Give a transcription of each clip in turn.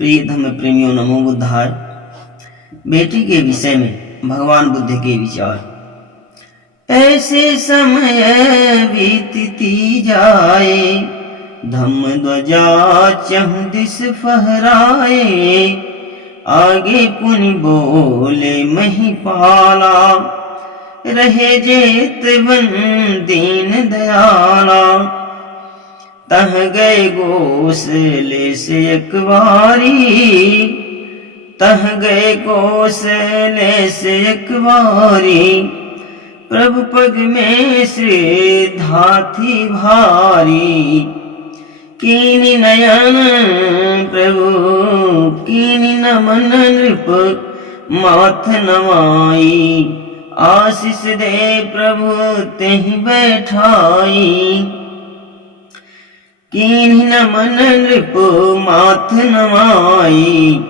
प्रिय धर्म प्रेमियों, नमो बुद्धाय। बेटी के विषय में भगवान बुद्ध के विचार। ऐसे समय बीतती जाए, धम्म ध्वजा चहुं दिस फहराए। आगे पुनि बोले महिपाला, रहे जेतवन दीन दयाला। तह गए गोसले से एक बारी, तह गए गोसले से एक बारी। प्रभु पग में श्रद्धा थी भारी, कीनि नयन प्रभु कीनि नमन नृप माथ नवाई। आशीष दे प्रभु तेहि बैठाई, कीन्हि नमन नृप माथ नवाई।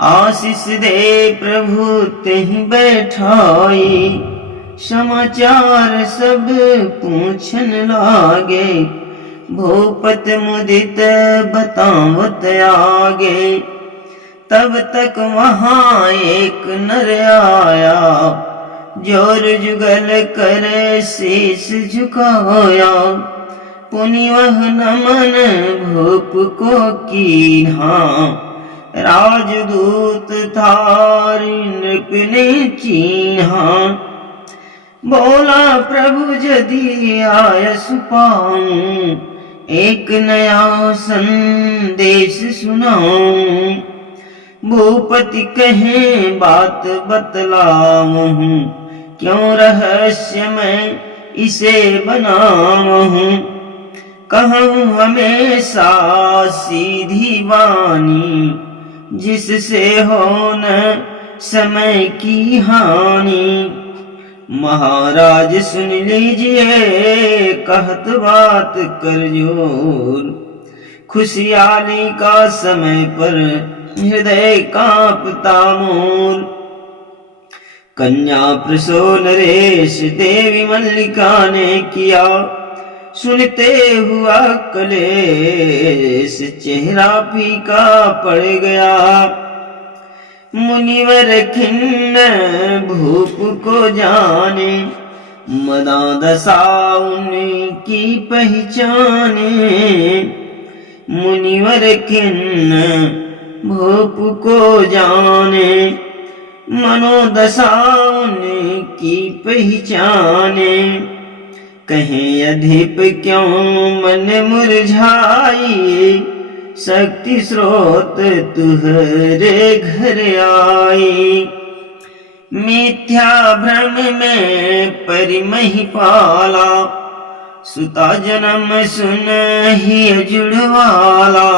आशीष दे प्रभु तेहि बैठाई। समाचार सब पूछन लागे, भूपत मुदित बतावत आगे। तब तक वहां एक नर आया, जोर जुगल कर शीश झुकाया। पुनि वह नमन भूप को कीन्हा, राजदूत था नृप ने चीन्हा। बोला प्रभु यदि आयसु पाऊं, एक नया संदेश सुनाऊं। भूपति कहे बात बतलाऊं, क्यों रहस्य मैं इसे बनाऊं। कहूं हमेशा सीधी वाणी, जिससे हो न समय की हानि। महाराज सुन लीजिए कहत बात कर जोर, खुशहाली का समय पर हृदय कांपता मोर। कन्या प्रसो नरेश देवी मल्लिका ने किया, सुनते हुआ कलेश चेहरा फीका पड़ गया। मुनिवर खिन्न भूप को जाने, मदा दशा उनकी पहचाने। मुनिवर खिन्न भूप को जाने, मनोदशा उनकी पहचाने। कहें अधिप क्यों मन मुरझाई, शक्ति स्रोत तुहरे घर आई। मिथ्या भ्रम में परि महिपाला, सुता जन्म सुन ही जुड़वाला।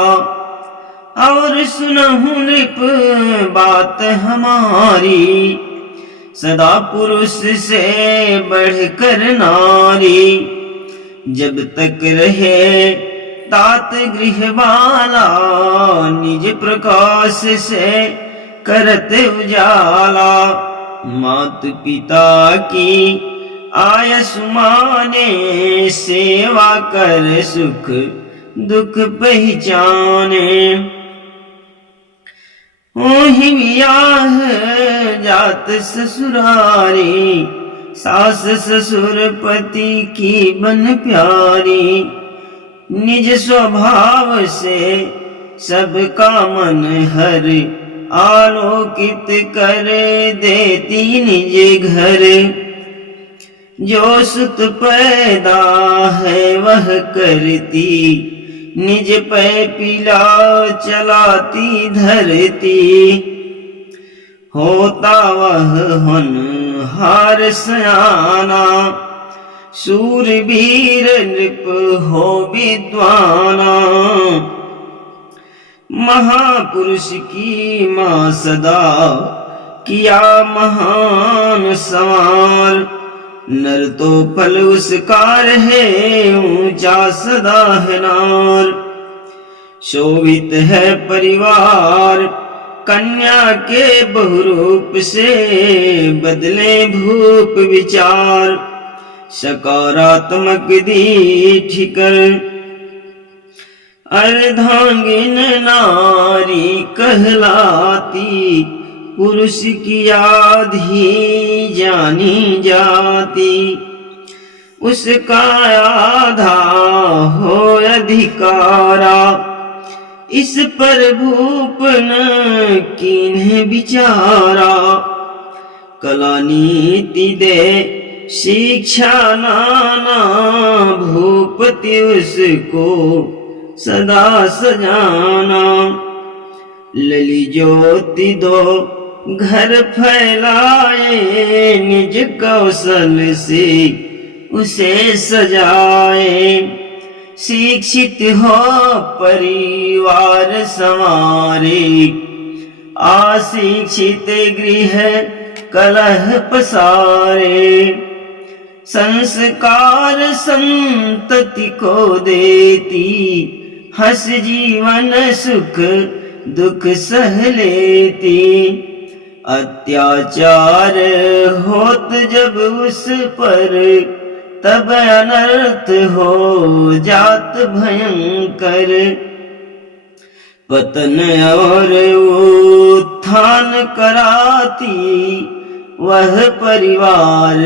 और सुनहु नृप बात हमारी, सदा पुरुष से बढ़कर नारी। जब तक रहे तात गृह वाला, निज प्रकाश से करत उजाला। मात पिता की आयसु माने, सेवा कर सुख दुख पहचाने। ओहि वियाह जात ससुरारी, सास ससुर पति की बन प्यारी। निज स्वभाव से सबका मन हर, आलोकित कर देती निज घर। जो सुत पैदा है वह करती, निज पे पिला चलाती धरती। होता वह होनहार सयाना, शूरवीर नृप हो विद्वाना। महापुरुष की मां सदा किया महान संवार। नर तो फल उसका रहे ऊंचा सदा है नार। शोभित है परिवार कन्या के बहुरूप से, बदले भूप विचार सकारात्मक दीठ कर। अर्धांगिन नारी कहलाती, पुरुष की आधी जानी जाती। उसका आधा हो अधिकारा, इस पर भूपन कीन्हे विचारा। कला नीति दे शिक्षा नाना, भूपति उसको सदा सजाना। लली ज्योति दो घर फैलाए, निज कौशल से उसे सजाए। शिक्षित हो परिवार संवारे, अशिक्षित गृह कलह पसारे। संस्कार संतति को देती, हंस जीवन सुख दुख सह लेती। अत्याचार होत जब उस पर, तब अनर्थ हो जात भयंकर। पतन और उत्थान कराती, वह परिवार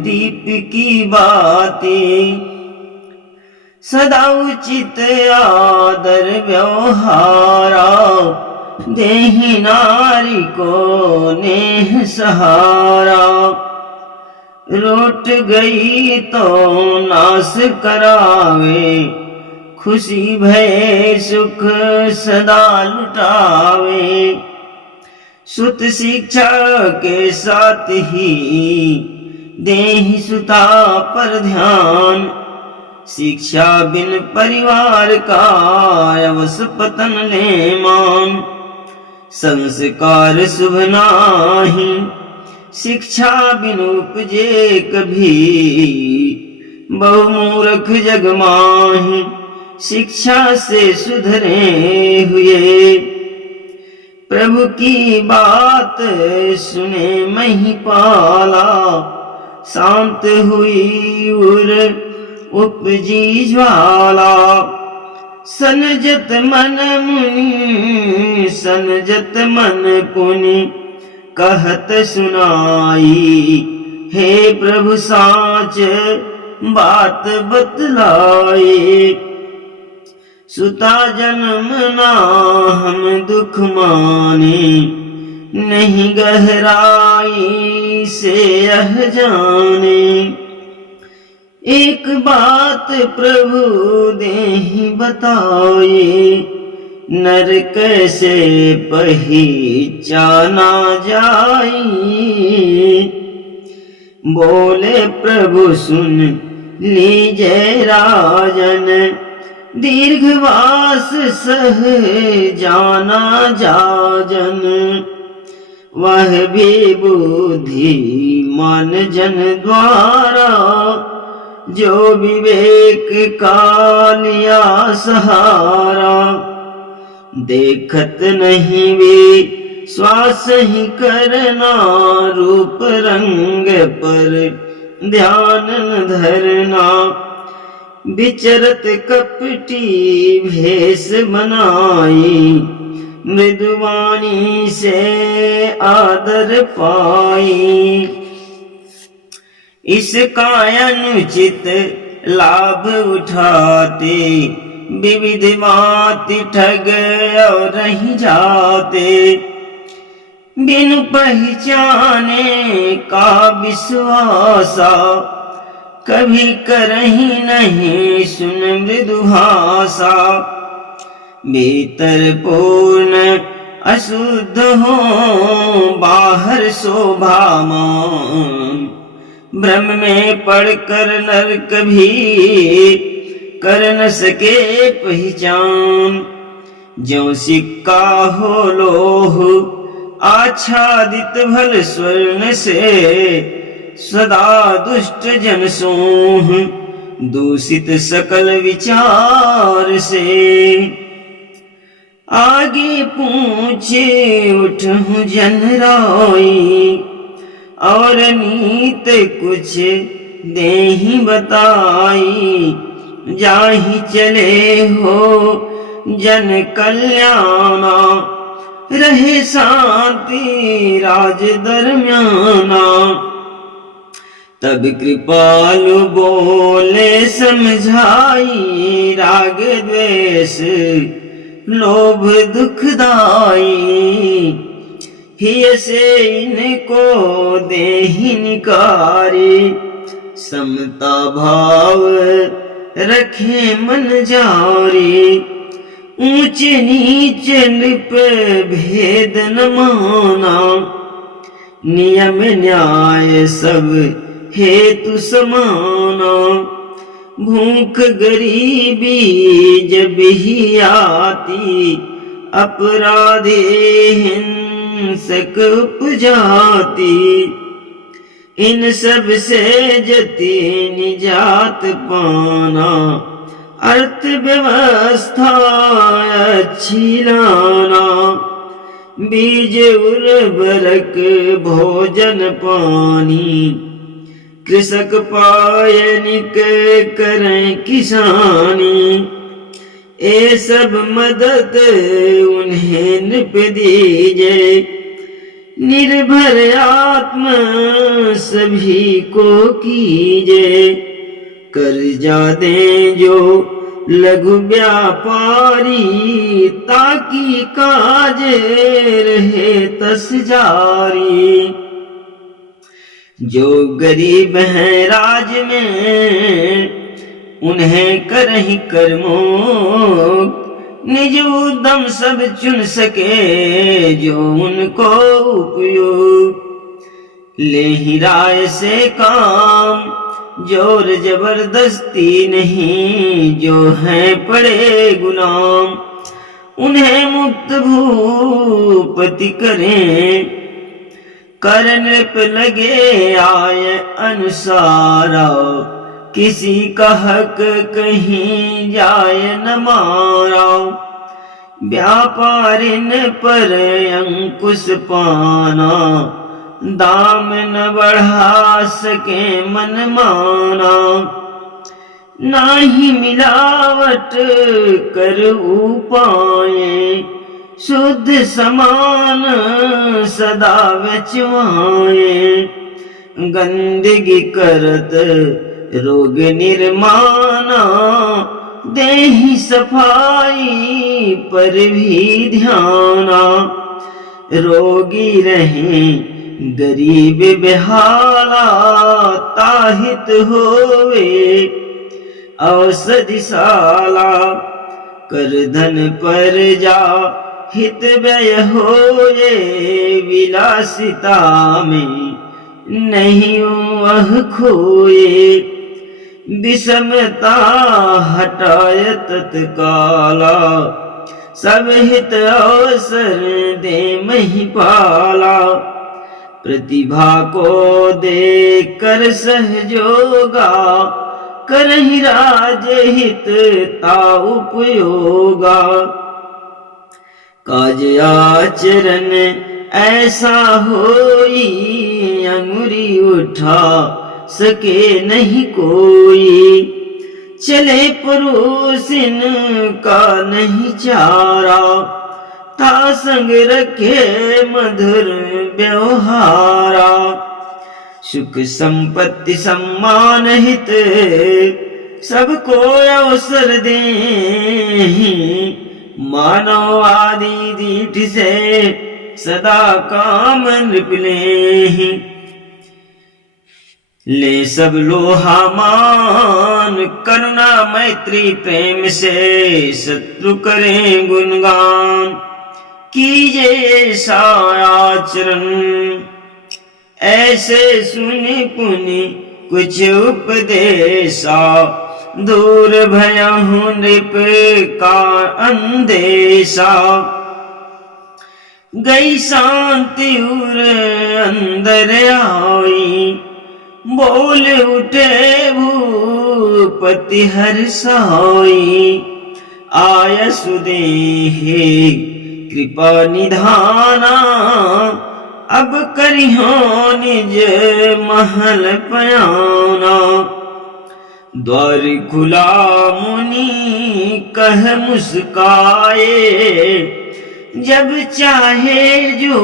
दीप की बातें। सदा उचित आदर व्यवहारा, देहि नारी को नेह सहारा। रूठ गई तो नाश करावे, खुशी भय सुख सदा लुटावे। सुत शिक्षा के साथ ही देहि सुता पर ध्यान। शिक्षा बिन परिवार का अवस पतन ले मान। संस्कार शुभ नाही, शिक्षा बिन उपजे कभी। बहुमूर्ख जग माही, शिक्षा से सुधरे हुए। प्रभु की बात सुने महिपाला, शांत हुई उर उपजी ज्वाला। सनजत मन मुनि सनजत मन पुनि, कहत सुनाई। हे प्रभु साच बात बतलाए। सुता जन्म ना हम दुख माने, नहीं गहराई से यह जाने। एक बात प्रभु देहि बताए, नर कैसे पहचाना जाए। बोले प्रभु सुन लीजय राजन, दीर्घवास सह जाना जाजन। वह भी बुद्धिमान जन द्वारा, जो विवेक का लिया सहारा। देखत नहीं वे श्वास ही करना, रूप रंग पर ध्यान न धरना। विचरत कपटी भेष बनाई, मृदुवाणी से आदर पाई। इसका अनुचित लाभ उठाते, विविध बात ठग और रह जाते। बिन पहचाने का विश्वासा, कभी करही नहीं सुन मृदु भाषा। भीतर पूर्ण अशुद्ध हो, बाहर शोभामान। ब्रह्म में पढ़कर नर कभी कर न सके पहचान। ज्यों सिक्का हो लोह आच्छादित भल स्वर्ण से, सदा दुष्ट जन सोह दूषित सकल विचार से। आगे पूछे उठूं जन राई, और नीत कुछ देहि बताई। जाहि चले हो जन कल्याणा, रहे शांति राज दरम्याना। तब कृपालु बोले समझाई, राग द्वेष लोभ दुखदाई, हिय से इनको देहि निकारी, समता भाव रखे मन जारी, ऊंच नीच नृप भेद न माना, नियम न्याय सब हेतु समाना, भूख गरीबी जब ही आती, अपराधे हिंसक उपजाती, इन सब से जति निजात पाना, अर्थ व्यवस्था अच्छी लाना, बीज उर्वरक भोजन पानी, कृषक पायनिक करें किसानी, ए सब मदद उन्हें नृप दीजे, निर्भर आत्मा सभी को कीजे, कर्जा दें जो लघु व्यापारी, ताकि काज रहे तस जारी, जो गरीब हैं राज में उन्हें करहि कर्मों, निज उद्यम सब चुन सके जो उनको उपयोग, ले ही राय से काम जोर जबरदस्ती नहीं, जो हैं पड़े गुलाम उन्हें मुक्त भूपति करें, कर नृप लगे आय अनुसारा, किसी का हक कहीं जाय न मारा, व्यापारिन पर अंकुश पाना, दाम न बढ़ा सके मन माना, नाही मिलावट कर उपाय, शुद्ध समान सदा बचवाए, गंदगी करत रोग निर्माना, देहि सफाई पर भी ध्याना, रोगी रहें गरीब बेहाला, ताहित होवे औषधिशाला, कर धन पर जा हित व्यय होए, विलासिता में नहीं वह खोए, विषमता हटाय तत्काला, सब हित अवसर दे महिपाला, प्रतिभा को दे कर सहजोगा, करहि राज हित ता उपयोगा, काज आचरण ऐसा होई, अंगुरी उठा सके नहीं कोई, चले पड़ोसिन का नहीं चारा, ता संग रखे मधुर व्यवहारा, सुख संपत्ति सम्मान हित सबको अवसर दे, मानव आदि दीठ से सदा काम नृप ले सब लोहा मान, करुणा मैत्री प्रेम से शत्रु करें गुणगान, कीजे ऐसा आचरण ऐसे सुनि पुनि कुछ उपदेशा, दूर भयहु नृप का अंदेशा, गई शांति उर अंदर आई, बोल उठे भूपति हर्षाई, आय सुदेहे कृपा निधाना, अब करिहो निज महल पयाना, द्वार खुला मुनि कह मुस्काए, जब चाहे जो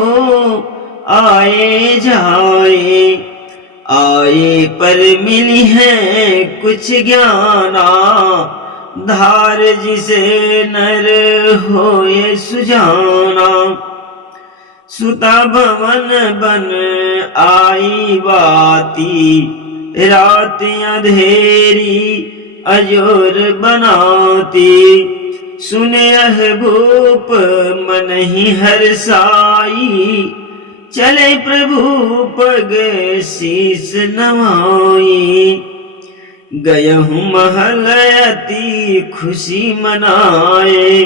आए जाए। आए पर मिली है कुछ ज्ञाना, धार जिसे नर होए सुजाना। सुता भवन बन आई बाती, रात अंधेरी अजोर बनाती। सुने यह भूप मन ही हर्षाई, चले प्रभु पग शीस नवाई। गयहु महल अति खुशी मनाए,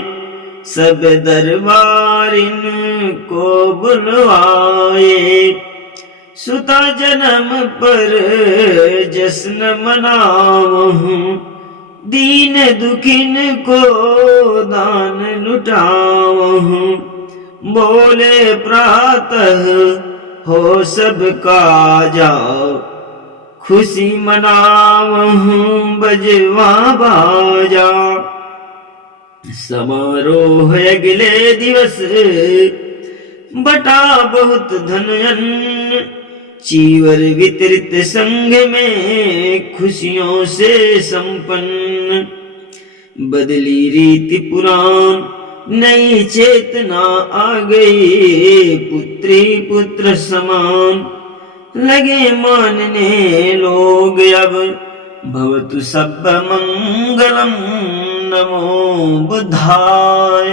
सब दरबारिन को बुलवाए। सुता जन्म पर जश्न मनावहु, दीन दुखिन को दान लुटावहु। बोले प्रातः हो सब काजा, खुशी मनावहु बजवा बाजा। समारोह अगले दिवस बटा बहुत धनयन, चीवर वितरित संग में खुशियों से संपन्न। बदली रीति पुराण नई चेतना आ गई, पुत्री पुत्र समान लगे मानने लोग अब। भवतु सब मंगलम, नमो बुद्धाय।